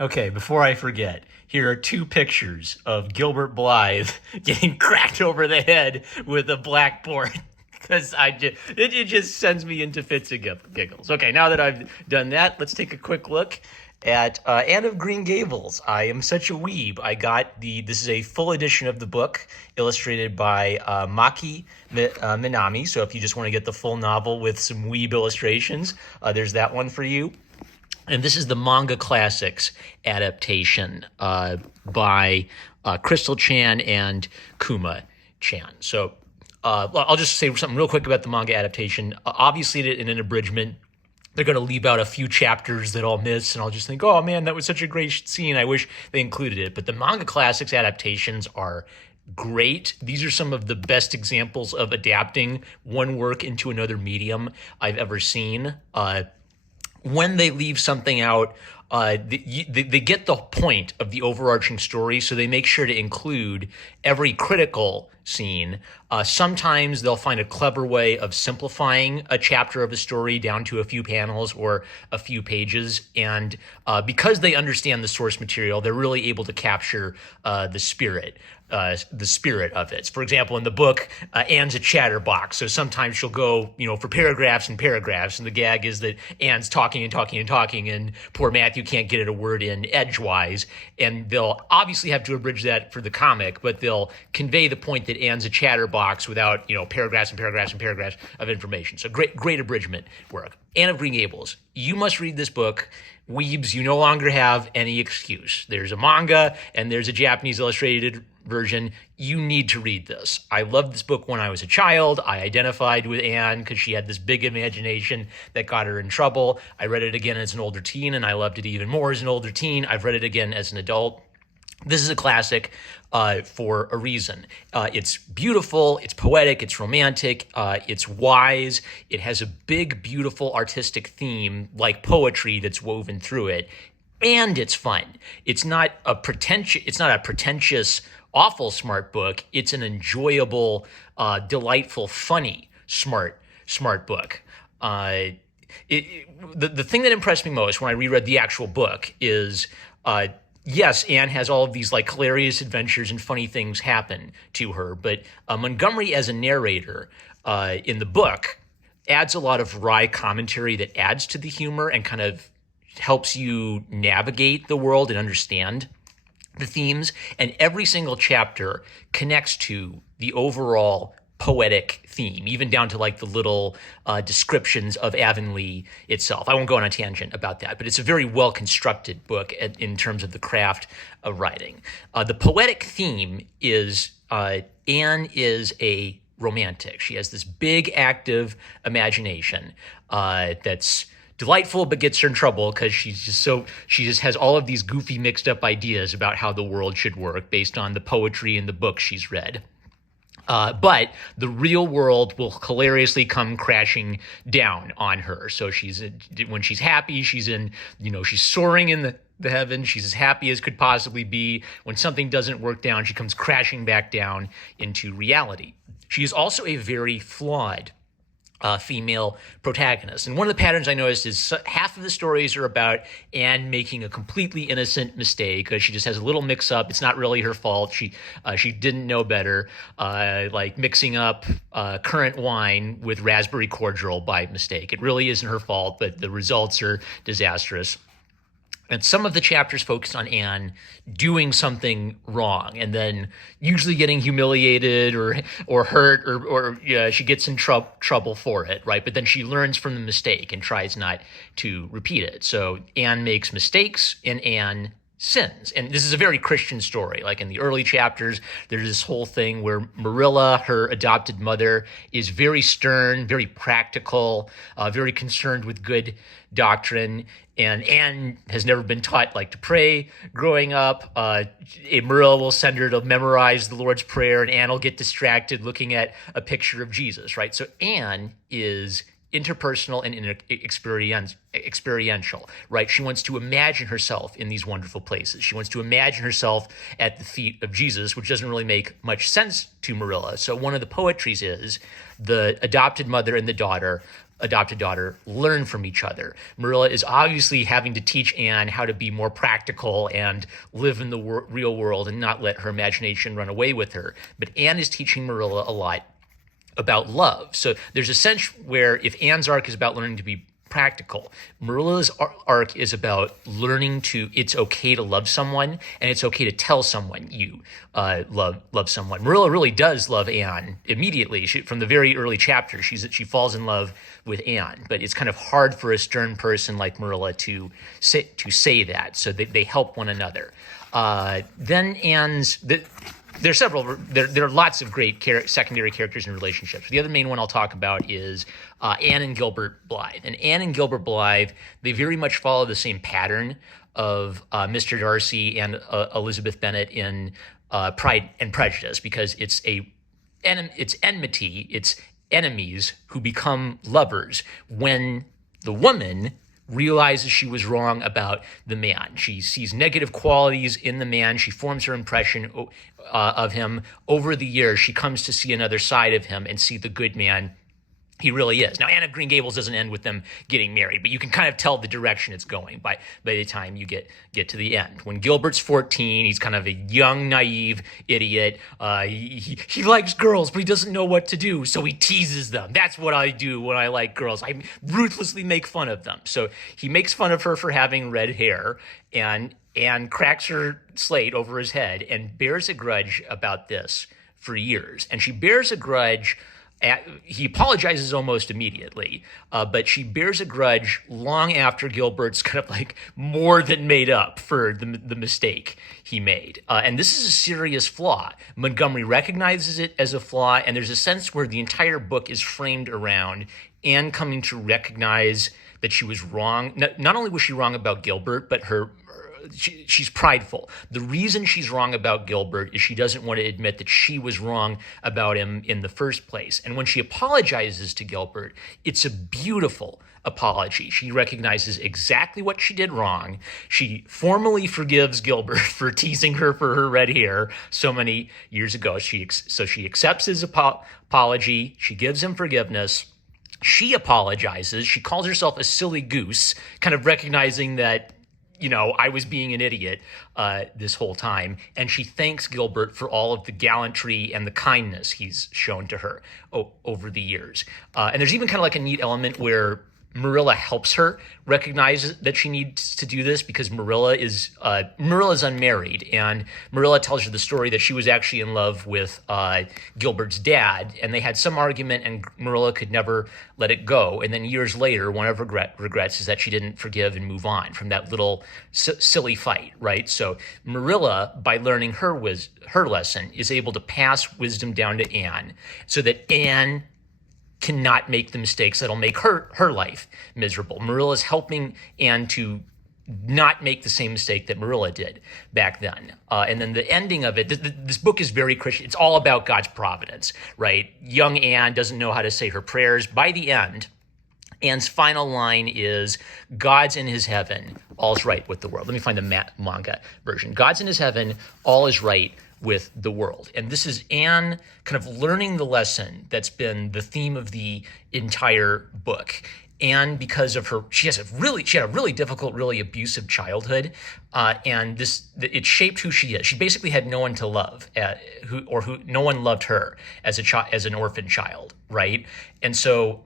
Okay, before I forget, here are two pictures of Gilbert Blythe getting cracked over the head with a blackboard. Because it just sends me into fits of giggles. Okay, now that I've done that, let's take a quick look at Anne of Green Gables. I am such a weeb. This is a full edition of the book, illustrated by Maki Minami. So if you just want to get the full novel with some weeb illustrations, there's that one for you. And this is the Manga Classics adaptation by Crystal Chan and Kuma Chan. So I'll just say something real quick about the manga adaptation. Obviously, in an abridgment, they're going to leave out a few chapters that I'll miss, and I'll just think, oh man, that was such a great scene. I wish they included it. But the Manga Classics adaptations are great. These are some of the best examples of adapting one work into another medium I've ever seen. When they leave something out, they get the point of the overarching story, so they make sure to include every critical scene. Sometimes they'll find a clever way of simplifying a chapter of a story down to a few panels or a few pages. And because they understand the source material, they're really able to capture the spirit of it. For example, in the book, Anne's a chatterbox, so sometimes she'll go, for paragraphs and paragraphs, and the gag is that Anne's talking and talking and talking, and poor Matthew can't get it a word in edgewise, and they'll obviously have to abridge that for the comic, but they'll convey the point that Anne's a chatterbox without, paragraphs and paragraphs and paragraphs of information. So great abridgment work. Anne of Green Gables, you must read this book. Weebs, you no longer have any excuse. There's a manga and there's a Japanese illustrated version. You need to read this. I loved this book when I was a child. I identified with Anne because she had this big imagination that got her in trouble. I read it again as an older teen, and I loved it even more as an older teen. I've read it again as an adult. This is a classic for a reason. It's beautiful, it's poetic, it's romantic, it's wise. It has a big, beautiful artistic theme like poetry that's woven through it, and it's fun. It's not a pretentious, awful smart book. It's an enjoyable, delightful, funny, smart book. The thing that impressed me most when I reread the actual book is yes, Anne has all of these hilarious adventures and funny things happen to her, but Montgomery as a narrator in the book adds a lot of wry commentary that adds to the humor and kind of helps you navigate the world and understand the themes. And every single chapter connects to the overall poetic theme, even down to the little descriptions of Avonlea itself. I won't go on a tangent about that, but it's a very well-constructed book in terms of the craft of writing. The poetic theme is Anne is a romantic. She has this big, active imagination that's delightful, but gets her in trouble because she just has all of these goofy, mixed up ideas about how the world should work based on the poetry in the books she's read. But the real world will hilariously come crashing down on her. So when she's happy, she's soaring in the heavens. She's as happy as could possibly be. When something doesn't work down, she comes crashing back down into reality. She is also a very flawed female protagonist. And one of the patterns I noticed is half of the stories are about Anne making a completely innocent mistake. She just has a little mix-up. It's not really her fault. She didn't know better, like mixing up currant wine with raspberry cordial by mistake. It really isn't her fault, but the results are disastrous. And some of the chapters focus on Anne doing something wrong and then usually getting humiliated or hurt or she gets in trouble for it, right? But then she learns from the mistake and tries not to repeat it. So Anne makes mistakes and Anne sins. And this is a very Christian story. Like in the early chapters, there's this whole thing where Marilla, her adopted mother, is very stern, very practical, very concerned with good doctrine. And Anne has never been taught to pray growing up. Marilla will send her to memorize the Lord's Prayer, and Anne will get distracted looking at a picture of Jesus, right? So Anne is interpersonal and experiential, right? She wants to imagine herself in these wonderful places. She wants to imagine herself at the feet of Jesus, which doesn't really make much sense to Marilla. So one of the poetries is the adopted mother and the daughter adopted daughter learn from each other. Marilla is obviously having to teach Anne how to be more practical and live in the real world and not let her imagination run away with her. But Anne is teaching Marilla a lot about love. So there's a sense where if Anne's arc is about learning to be practical, Marilla's arc is about learning it's okay to love someone, and it's okay to tell someone you love someone. Marilla really does love Anne immediately. From the very early chapters, she falls in love with Anne, but it's kind of hard for a stern person like Marilla to say that. So they help one another. Then there are lots of great secondary characters and relationships. The other main one I'll talk about is Anne and Gilbert Blythe. And Anne and Gilbert Blythe, they very much follow the same pattern of Mr. Darcy and Elizabeth Bennet in Pride and Prejudice, because it's enmity, it's enemies who become lovers when the woman realizes she was wrong about the man. She sees negative qualities in the man. She forms her impression of him. Over the years, she comes to see another side of him and see the good man he really is. Now, Anne of Green Gables doesn't end with them getting married, but you can kind of tell the direction it's going by the time you get to the end. When Gilbert's 14, he's kind of a young, naive idiot. He likes girls, but he doesn't know what to do, so he teases them. That's what I do when I like girls. I ruthlessly make fun of them. So he makes fun of her for having red hair and cracks her slate over his head and bears a grudge about this for years. And she bears a grudge. He apologizes almost immediately, but she bears a grudge long after Gilbert's kind of like more than made up for the mistake he made. And this is a serious flaw. Montgomery recognizes it as a flaw, and there's a sense where the entire book is framed around Anne coming to recognize that she was wrong. Not only was she wrong about Gilbert, but she's prideful. The reason she's wrong about Gilbert is she doesn't want to admit that she was wrong about him in the first place. And when she apologizes to Gilbert, it's a beautiful apology. She recognizes exactly what she did wrong. She formally forgives Gilbert for teasing her for her red hair so many years ago. So she accepts his apology. She gives him forgiveness. She apologizes. She calls herself a silly goose, kind of recognizing that I was being an idiot this whole time. And she thanks Gilbert for all of the gallantry and the kindness he's shown to her over the years. And there's even kind of like a neat element where Marilla helps her recognize that she needs to do this, because Marilla is unmarried, and Marilla tells her the story that she was actually in love with Gilbert's dad, and they had some argument, and Marilla could never let it go. And then years later, one of her regrets is that she didn't forgive and move on from that little silly fight, right? So Marilla, by learning her lesson, is able to pass wisdom down to Anne, so that Anne cannot make the mistakes that'll make her life miserable. Marilla's helping Anne to not make the same mistake that Marilla did back then. And then the ending of it, this book is very Christian. It's all about God's providence, right? Young Anne doesn't know how to say her prayers. By the end, Anne's final line is, God's in his heaven, all's right with the world. Let me find the manga version. God's in his heaven, all is right with the world. And this is Anne kind of learning the lesson that's been the theme of the entire book. And because of she had a really difficult, really abusive childhood, and it shaped who she is. She basically had no one to love, no one loved her as an orphan child, right? And so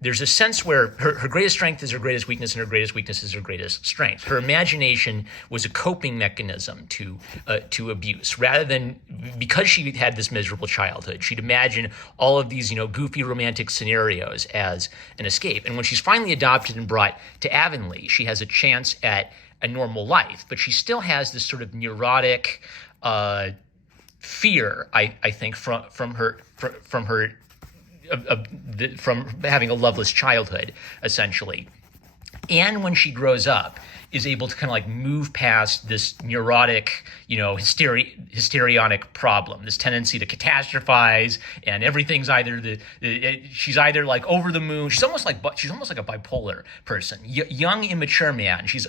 there's a sense where her greatest strength is her greatest weakness, and her greatest weakness is her greatest strength. Her imagination was a coping mechanism to abuse, rather than, because she had this miserable childhood, she'd imagine all of these goofy romantic scenarios as an escape. And when she's finally adopted and brought to Avonlea, she has a chance at a normal life, but she still has this sort of neurotic fear, I think, from having a loveless childhood, essentially. Anne, when she grows up, is able to kind of like move past this neurotic, histrionic problem, this tendency to catastrophize, and everything's either she's either like over the moon. She's almost like a bipolar person, young, immature man. She's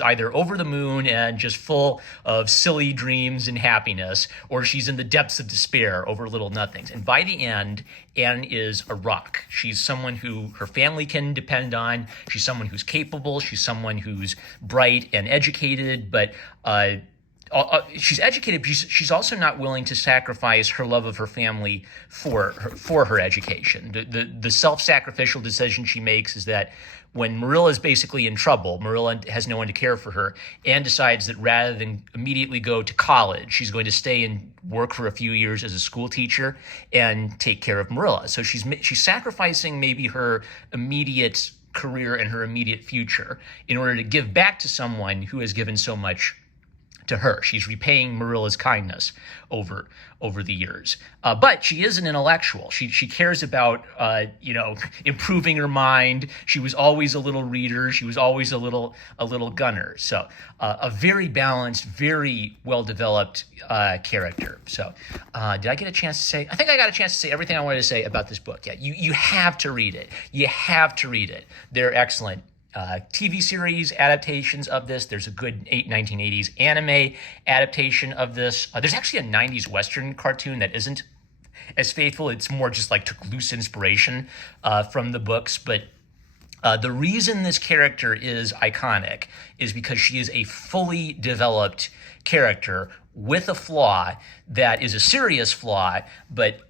either over the moon and just full of silly dreams and happiness, or she's in the depths of despair over little nothings. And by the end, Anne is a rock. She's someone who her family can depend on. She's someone who's capable. She's someone who's bright and educated, but she's educated, but she's also not willing to sacrifice her love of her family for her education. The self-sacrificial decision she makes is that when Marilla's basically in trouble, Marilla has no one to care for her, Anne decides that rather than immediately go to college, she's going to stay and work for a few years as a school teacher and take care of Marilla. So she's sacrificing maybe her immediate career and her immediate future in order to give back to someone who has given so much to her. She's repaying Marilla's kindness over the years. But she is an intellectual. She cares about improving her mind. She was always a little reader. She was always a little gunner. So a very balanced, very well developed character. So did I get a chance to say? I think I got a chance to say everything I wanted to say about this book. Yeah, you have to read it. You have to read it. They're excellent. TV series adaptations of this. There's a good 1980s anime adaptation of this. There's actually a 90s Western cartoon that isn't as faithful. It's more just like took loose inspiration from the books. But the reason this character is iconic is because she is a fully developed character with a flaw that is a serious flaw, but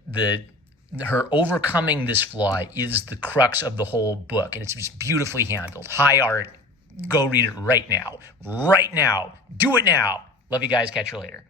her overcoming this flaw is the crux of the whole book, and it's just beautifully handled. High art. Go read it right now. Right now. Do it now. Love you guys. Catch you later.